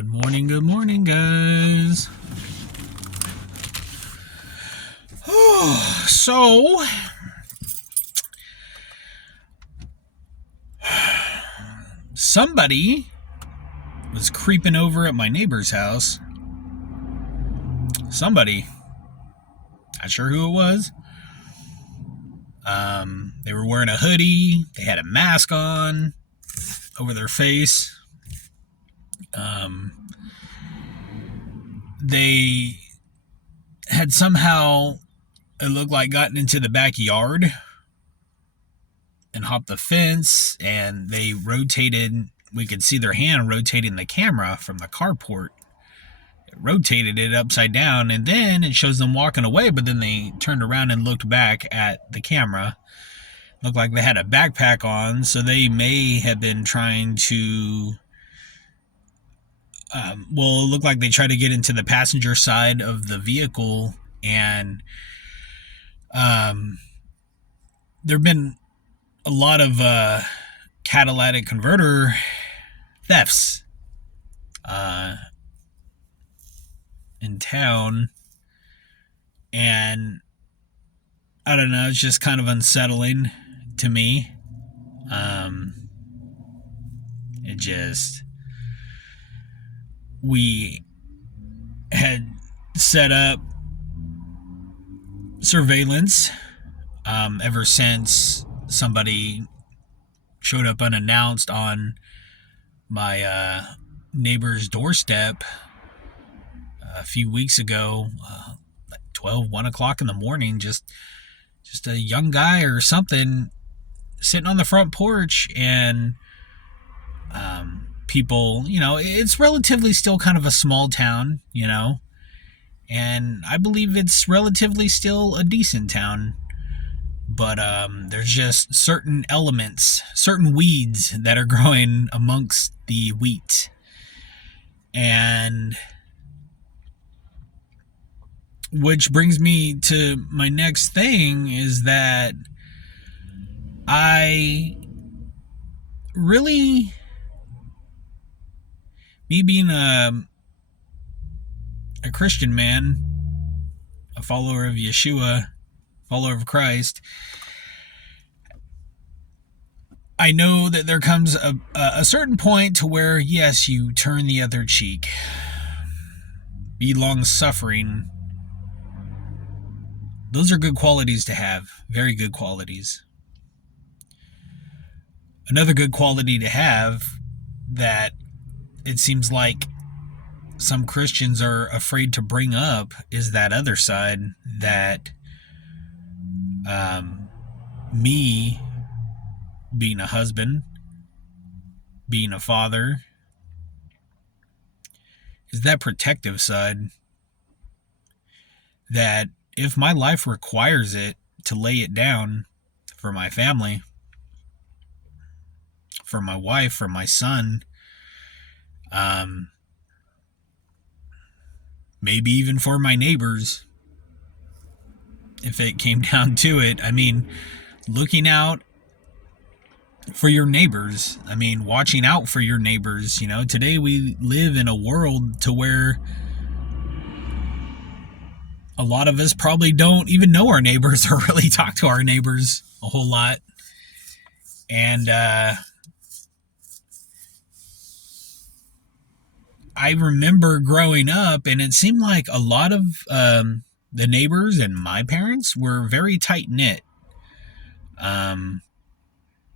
Good morning, guys. So, somebody was creeping over at my neighbor's house. Somebody, not sure who it was. They were wearing a hoodie. They had a mask on over their face. They had somehow, it looked like, gotten into the backyard and hopped the fence, and they rotated. We could see their hand rotating the camera from the carport. It rotated it upside down, and then it shows them walking away, but then they turned around and looked back at the camera. Looked like they had a backpack on, so they may have been trying to... it looked like they tried to get into the passenger side of the vehicle, and there have been a lot of catalytic converter thefts in town, and I don't know, it's just kind of unsettling to me. We had set up surveillance ever since somebody showed up unannounced on my neighbor's doorstep a few weeks ago, like 1 o'clock in the morning. Just a young guy or something sitting on the front porch, and people, it's relatively still kind of a small town, and I believe it's relatively still a decent town. But there's just certain elements, certain weeds that are growing amongst the wheat. And which brings me to my next thing, is that I really, me being a Christian man, a follower of Yeshua, follower of Christ, I know that there comes a certain point to where, yes, you turn the other cheek. Be long-suffering. Those are good qualities to have. Very good qualities. Another good quality to have that it seems like some Christians are afraid to bring up is that other side, that me being a husband, being a father, is that protective side, that if my life requires it, to lay it down for my family, for my wife, for my son, maybe even for my neighbors, if it came down to it. I mean, looking out for your neighbors. I mean, watching out for your neighbors. Today we live in a world to where a lot of us probably don't even know our neighbors or really talk to our neighbors a whole lot. And I remember growing up, and it seemed like a lot of the neighbors and my parents were very tight-knit.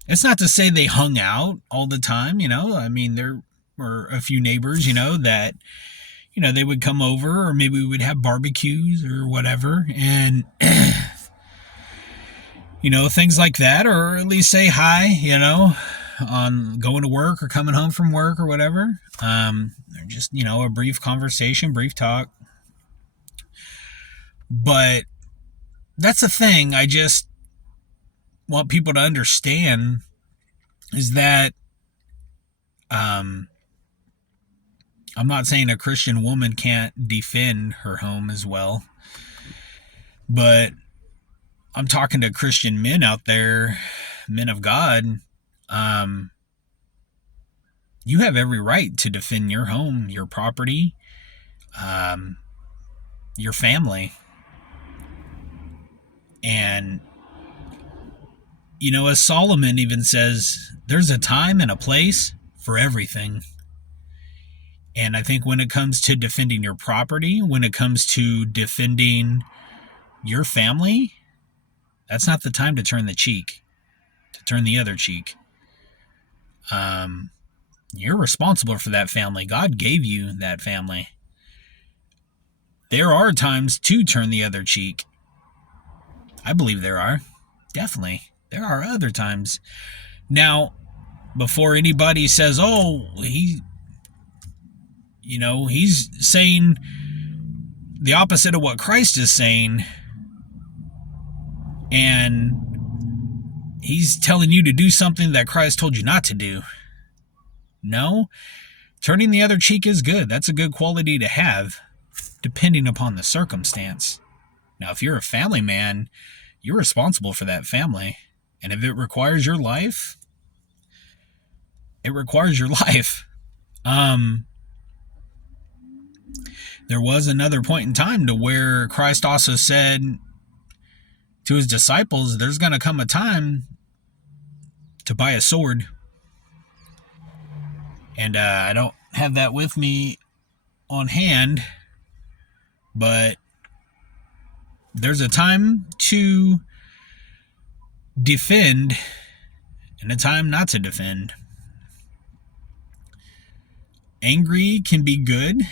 It's not to say they hung out all the time, I mean, there were a few neighbors, that, they would come over, or maybe we would have barbecues or whatever, and, things like that, or at least say hi, on going to work or coming home from work or whatever. Just, a brief conversation, brief talk. But that's the thing I just want people to understand, is that I'm not saying a Christian woman can't defend her home as well, but I'm talking to Christian men out there, men of God. you have every right to defend your home, your property, um, your family. And, as Solomon even says, there's a time and a place for everything. And I think when it comes to defending your property, when it comes to defending your family, that's not the time to turn the other cheek. You're responsible for that family. God gave you that family. There are times to turn the other cheek. I believe there are. Definitely. There are other times. Now, before anybody says, oh, he's saying the opposite of what Christ is saying, and he's telling you to do something that Christ told you not to do. No, turning the other cheek is good. That's a good quality to have, depending upon the circumstance. Now, if you're a family man, you're responsible for that family. And if it requires your life, it requires your life. There was another point in time to where Christ also said to his disciples, there's going to come a time to buy a sword. And I don't have that with me on hand, but there's a time to defend and a time not to defend. Anger can be good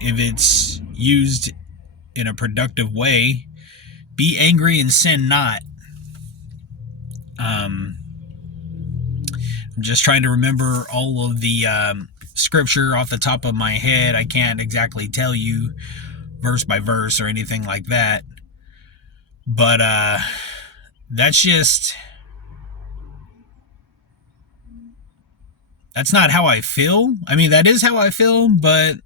if it's used in a productive way. Be angry and sin not. I'm just trying to remember all of the scripture off the top of my head. I can't exactly tell you verse by verse or anything like that. But that's not how I feel. I mean, that is how I feel, but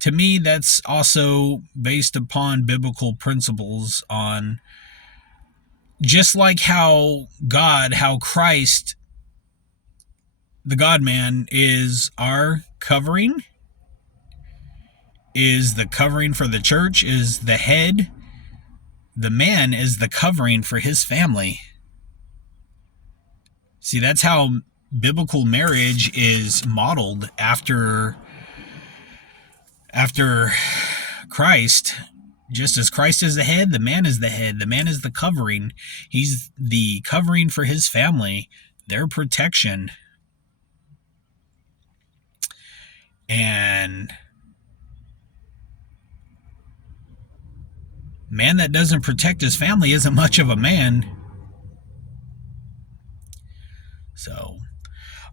to me, that's also based upon biblical principles on just like how Christ, the God-man, is our covering, is the covering for the church, is the head. The man is the covering for his family. See, that's how biblical marriage is modeled after Christ. Just as Christ is the head, the man is the head. The man is the covering. He's the covering for his family, their protection. And man that doesn't protect his family isn't much of a man. So,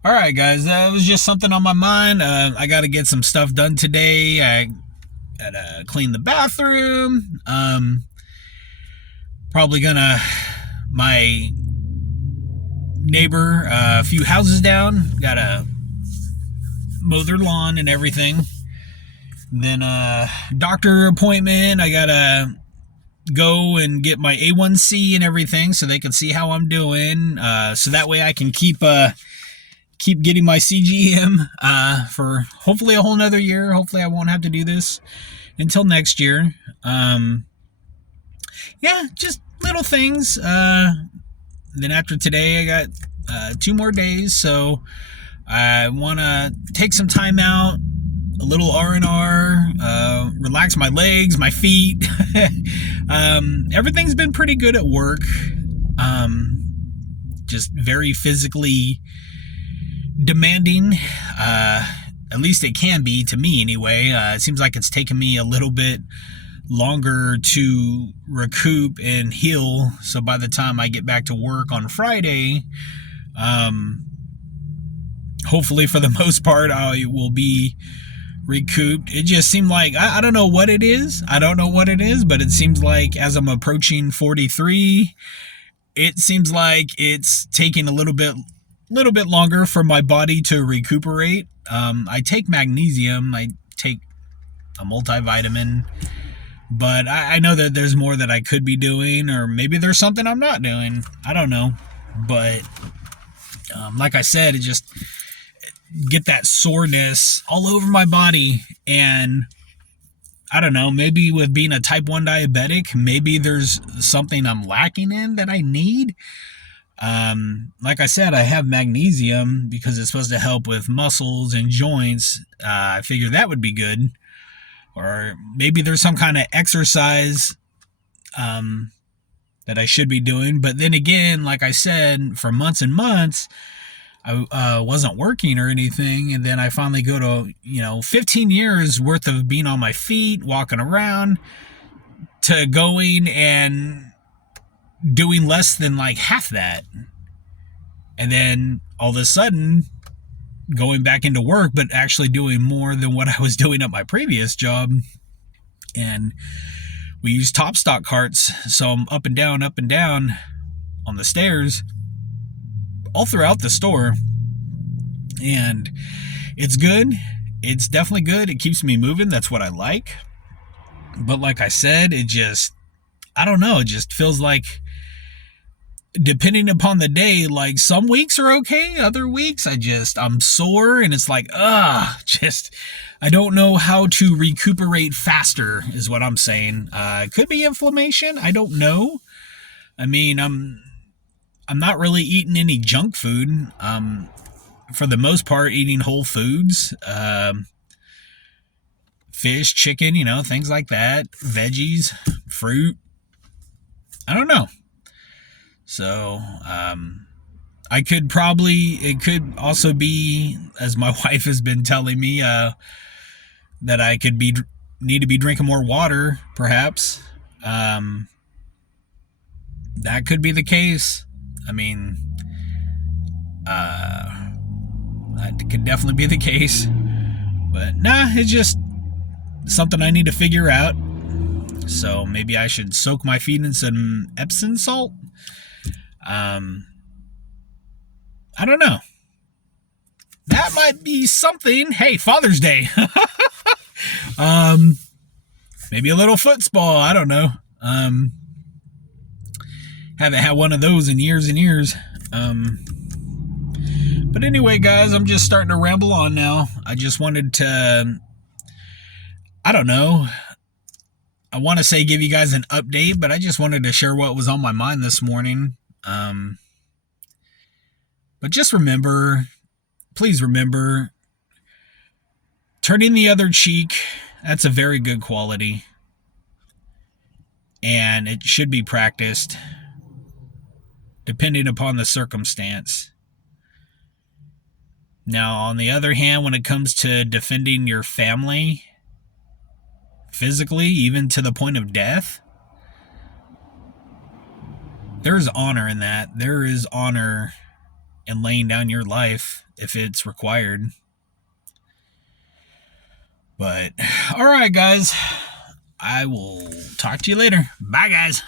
all right, guys, that was just something on my mind. I got to get some stuff done today. I got to clean the bathroom. Probably gonna, my neighbor, a few houses down, got to mow their lawn and everything. Then doctor appointment. I got to go and get my A1C and everything so they can see how I'm doing. So that way I can keep getting my CGM for hopefully a whole nother year. Hopefully I won't have to do this until next year. Yeah, just little things. Then after today, I got 2 more days, so I want to take some time out, a little R&R, relax my legs, my feet. Everything's been pretty good at work. Just very physically demanding. At least it can be, to me anyway. It seems like it's taken me a little bit longer to recoup and heal. So by the time I get back to work on Friday, hopefully for the most part, I will be recouped. It just seemed like, I don't know what it is. But it seems like as I'm approaching 43, it seems like it's taking a little bit longer for my body to recuperate. I take magnesium. I take a multivitamin. But I know that there's more that I could be doing, or maybe there's something I'm not doing. I don't know. But like I said, get that soreness all over my body. And I don't know, maybe with being a type 1 diabetic, maybe there's something I'm lacking in that I need. Like I said, I have magnesium because it's supposed to help with muscles and joints. I figured that would be good. Or maybe there's some kind of exercise that I should be doing. But then again, like I said, for months and months, I wasn't working or anything. And then I finally go to, 15 years worth of being on my feet, walking around, to going and doing less than like half that. And then all of a sudden going back into work, but actually doing more than what I was doing at my previous job. And we use top stock carts, so I'm up and down on the stairs all throughout the store. And it's good. It's definitely good. It keeps me moving. That's what I like. But like I said, I don't know. It just feels like, depending upon the day, like some weeks are okay. Other weeks, I'm sore, and it's like, I don't know how to recuperate faster is what I'm saying. It could be inflammation. I don't know. I mean, I'm not really eating any junk food. For the most part, eating whole foods, fish, chicken, things like that, veggies, fruit. I don't know. So, it could also be, as my wife has been telling me, that I could need to be drinking more water, perhaps. That could be the case. I mean, that could definitely be the case. But it's just something I need to figure out. So maybe I should soak my feet in some Epsom salt. I don't know. That might be something. Hey, Father's Day. Maybe a little football. I don't know. Haven't had one of those in years and years. But anyway, guys, I'm just starting to ramble on now. I just wanted to, I don't know. I want to say give you guys an update, but I just wanted to share what was on my mind this morning. But just please remember, turning the other cheek, that's a very good quality. And it should be practiced depending upon the circumstance. Now, on the other hand, when it comes to defending your family physically, even to the point of death, there's honor in that. There is honor in laying down your life if it's required. But, all right, guys. I will talk to you later. Bye, guys.